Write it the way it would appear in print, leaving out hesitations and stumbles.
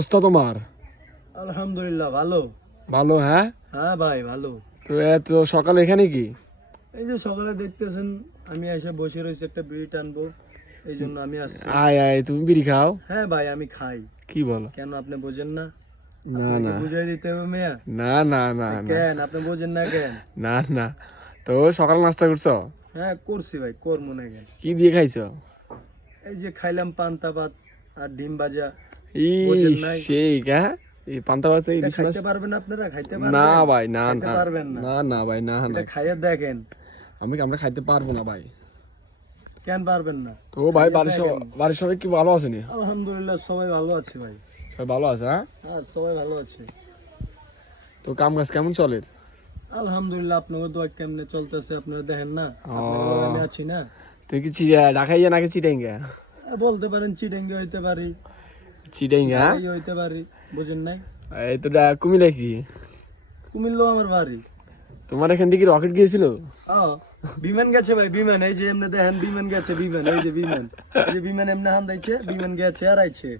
অবস্থা তোমার? আলহামদুলিল্লাহ ভালো। ভালো? হ্যাঁ হ্যাঁ ভাই ভালো। তো এত সকালে এখানে কি? এই যে সকালে দেখতেছেন আমি এসে বসে রয়েছি, একটা বিড়ি টানবো, এই জন্য আমি আসছি। আয় আয়, তুমি বিড়ি খাও? হ্যাঁ ভাই আমি খাই। কি বলো? কেন আপনি বোঝেন না? না আপনাকে না বুঝাই দিতে হবে মেয়া। না না না না কেন আপনি বোঝেন না কেন? না না। তো সকাল নাস্তা করছো? হ্যাঁ করছি ভাই, কর মনে কেন। কি দিয়ে খাইছো? এই যে খাইলাম পান্তা ভাত আর ডিম ভাজা। ই বোঝেন নাই? সেই হ্যাঁ, এই পান্তা ভাত এই এটা ইলিশ মাছ? খাইতে পারবেন আপনারা? খাইতে না পারবেন? ভাই, না খাইতে না পারবেন না? না না ভাই, না না। এটা খাইয়ে দেখেন। আমরা খাইতে পারবো না ভাই। কেন পারবেন না? তো ভাই খাইয়ে দেখেন। বাড়ির সবাই কি ভালো আছে নি? আলহামদুলিল্লাহ সবাই ভালো আছে ভাই। সবাই ভালো আছে? হ্যাঁ। হ্যাঁ সবাই ভালো আছে। তো কাম কাজ কেমন চলে? আলহামদুলিল্লাহ আপনাকে দোয়া কেমনে চলতেছে আপনারা দেখেন না, ও। আপনাদের লগে আমি আছি না। তুই কি ঢাকাইয়া নাকি চিটাইঙ্গা? বলতে পারেন চিটাঙ্গি হইতে পারি, চিটাইঙ্গা? ঢাকাই হইতে পারি, বুঝেন নাই? এই তো কুমিল্লা কি? কুমিল্লা আমার বাড়ি। তোমার এখান থেকে রকেট গিয়েছিল? ও বিমান গেছে ভাই, বিমান এই যে এমনি দেখেন, বিমান গেছে, বিমান এই যে বিমান, এই যে বিমান এমনি হান দিচ্ছে, বিমান গেছে আর আইছে।